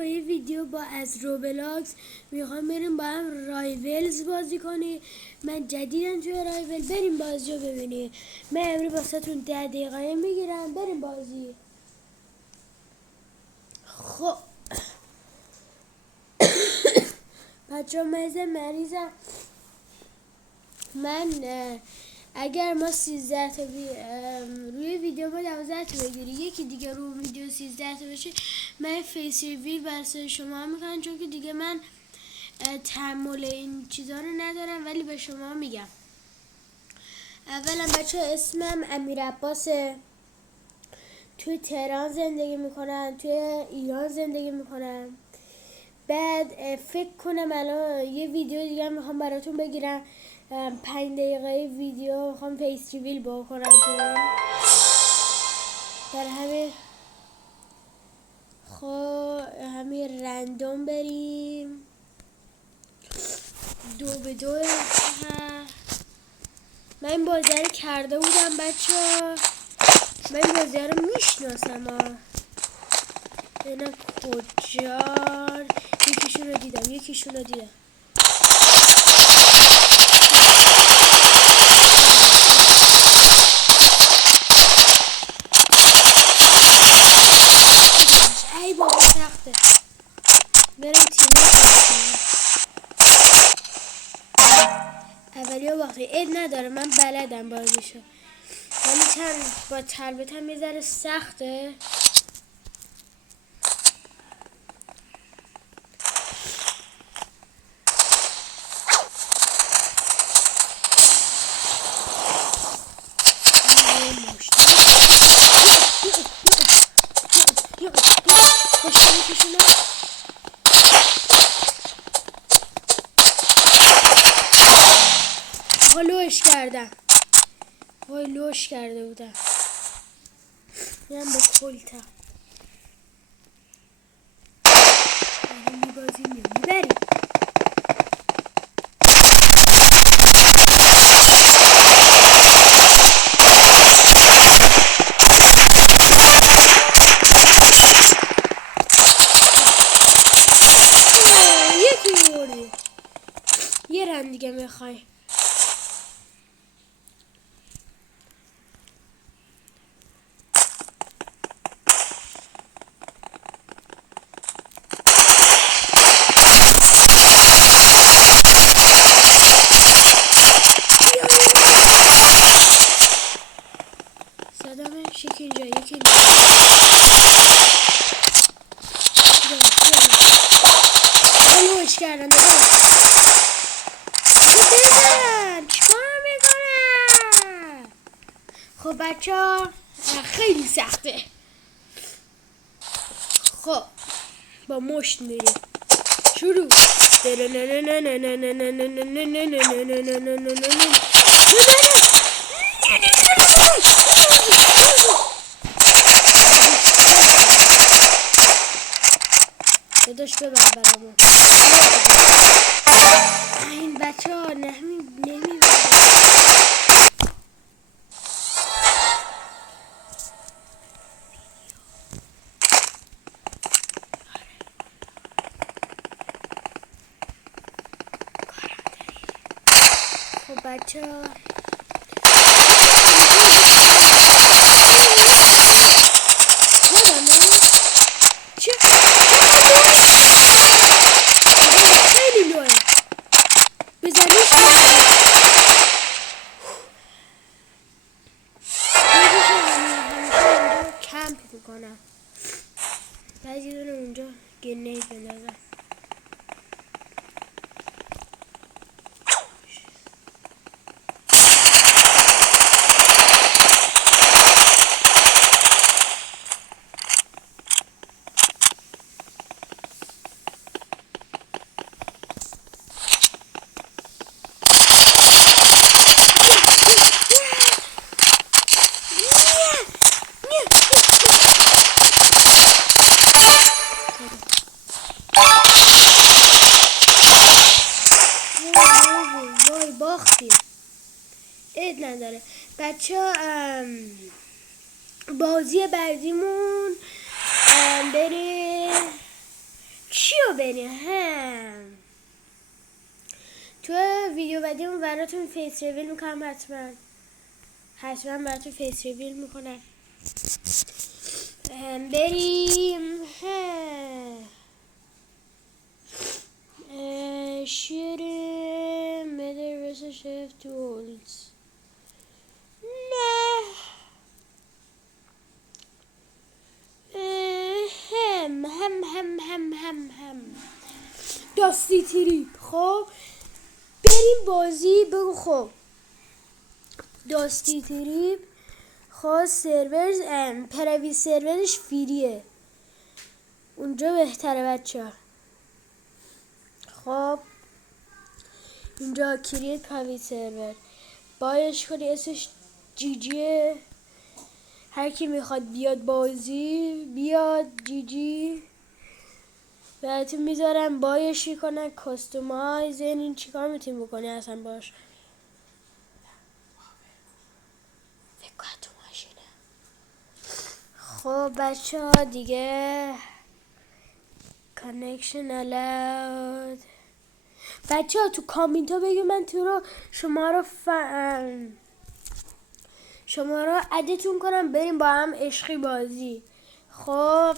این ویدیو با از روبلاکس میخوام بریم با هم رایولز بازی کنی. من جدیدن توی رایول، بریم بازی رو ببینی. من امروز باستون 10 دقیقه میگیرم، بریم بازی. خب بچه مریضم. من اگر ما 13 تا روی ویدیو ما 12 تا بگیری، یکی دیگه رو ویدیو 13 تا بشه، من فیس ریویل برای شما میکنم، چون که دیگه من تحمل این چیزا رو ندارم، ولی به شما میگم. اولا بچه اسمم امیر عباسه، توی تهران زندگی میکنم، توی ایران زندگی میکنم. بعد فکر کنم الان یه ویدیو دیگه میخوام براتون بگیرم، 5 دقیقه ویدیو میخوام فیس ریویل بکنم. در همین خب همین رندوم بریم 2-2. من این بازی رو کرده بودم بچه، من این بازی رو میشناسم. ببینم کجا یکیشون رو دیدم. ای بابا سخته، برم تیمه اولی و باقی عید نداره، من بلدم بازیشو، ولی با تربیت هم یه ذره سخته. لوش کرده بودم. میرم با کلتا میبازیم میبریم. یکی بردیم، یه رن دیگه میخوای. یکی اینجا لوش کردن بزن، چیکار میکنم؟ خب بچه ها خیلی سخته. خب با مشت میریم شروع. داداش ببر برامون. این بچه ها نمیبرد. خب بچه ها میکنم، بعضی دونه اونجا گنه بندازم. باختیم، عید نداره بچه. بازی بعدیمون بریم بریم تو ویدیو بعدی براتون فیس ریویل میکنم. حتما براتون فیس ریویل میکنم. بریم شیریم مدرسه شف تولز. نه هم داستی تریپ. خب بریم بازی. بگو خب داستی تریپ. خب سرور پروی سرورش فریه، اونجا بهتره بچه. خب اینجا کریت پروی سرور بایش کنی، اسمش جیجیه. هر کی میخواد بیاد بازی بیاد جیجی. براتون میذارم بایش کنن کاستومایز. این چیکار میتونی بکنی اصلا باش؟ فکر کنم تو ماشینه. خب بچه ها دیگه کانکشن الاود. بچه ها تو کامنت ها بگید من تو رو شما رو ادتون کنم بریم با هم عشقی بازی. خب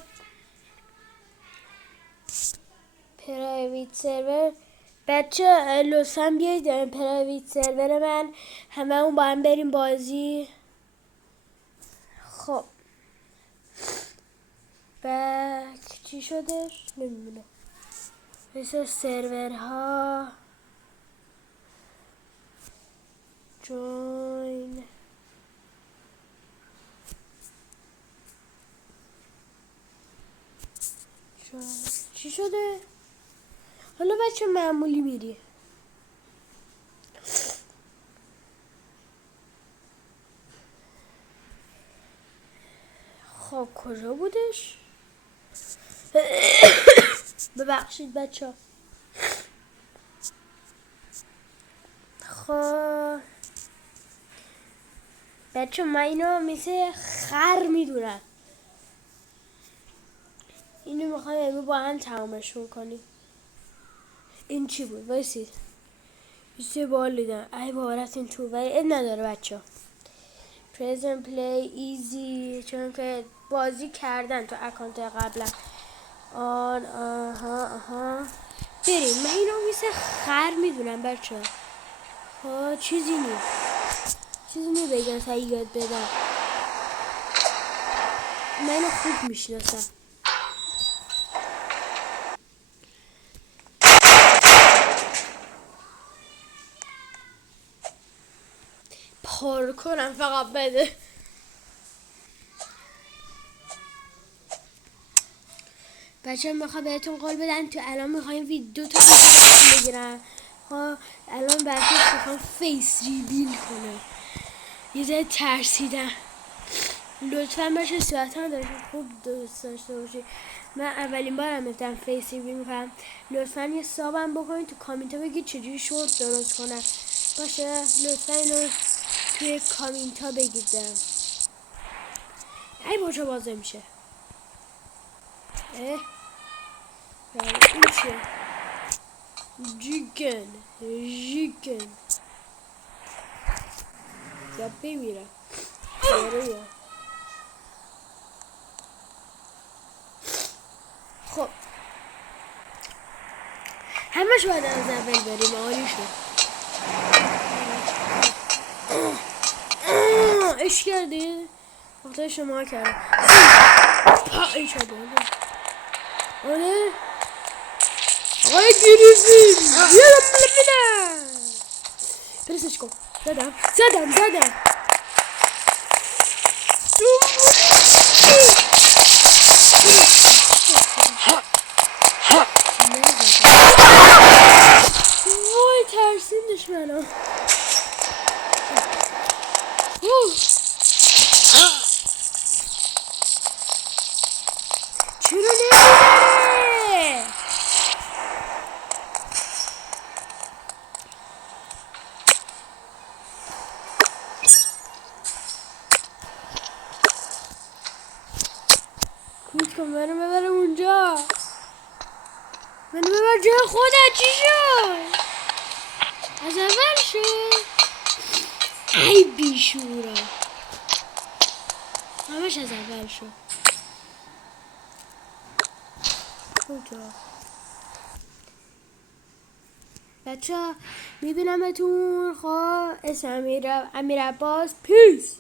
پرایویت سرور بچه لطفا بیایید پرایویت سرور من، همه اون با هم بریم بازی. خب بک چی شدش نمیدونم. مثل سرورها جوین چی شده؟ حالا بچه معمولی میری. خب کجا بودش؟ ببخشید بچه ها. خب بچه من اینو مثل خر میدونم. اینو میخوایم امروز با هم تمامشون کنیم. این چی بود؟ وایسید بیسته بال دیدم. ای باورت این تو ولی این نداره بچه ها. پریزن پلی ایزی چون که بازی کردن تو اکانت قبلا. آن آها بریم. من اینو مثل خر میدونم بچه ها. ها چیزی نی بگن تا یاد بدم. من اینو خوب میشناسم. پار کنم فقط بده. بچه میخوام بهتون قول بدم تو الان میخوایم دو تا ویدیو بگیرم. ها الان براتون میخوام فیس ریویل کنم. یه ذره ترسیدم. لطفا باشه صورتم داشته خوب دوست داشته باشی. من اولین بارم میفتم فیس ریویل میکنم. لطفا یه سابم بکنید تو کامنت ها بگید چجوری شورت درست کنم. باشه لطفا اینو توی کامنت ها بگید. ای باشه بازه میشه. این چیه؟ جیکن یا بمیره. خب همش باید از اول بریم. عالی شد. اش کردی؟ وقتا شما کردم این شده. آره آقای گریزیم بیارم ببینم. پرسش کن. زدم وای ترسیم دشمنم. چرا نمیده؟ من ببر جای خودت. چی شد؟ از اول شد. ای بیشورا، همش از اول شد. بچه ها میبینمتون. خب اسم امیر عباس. پیس.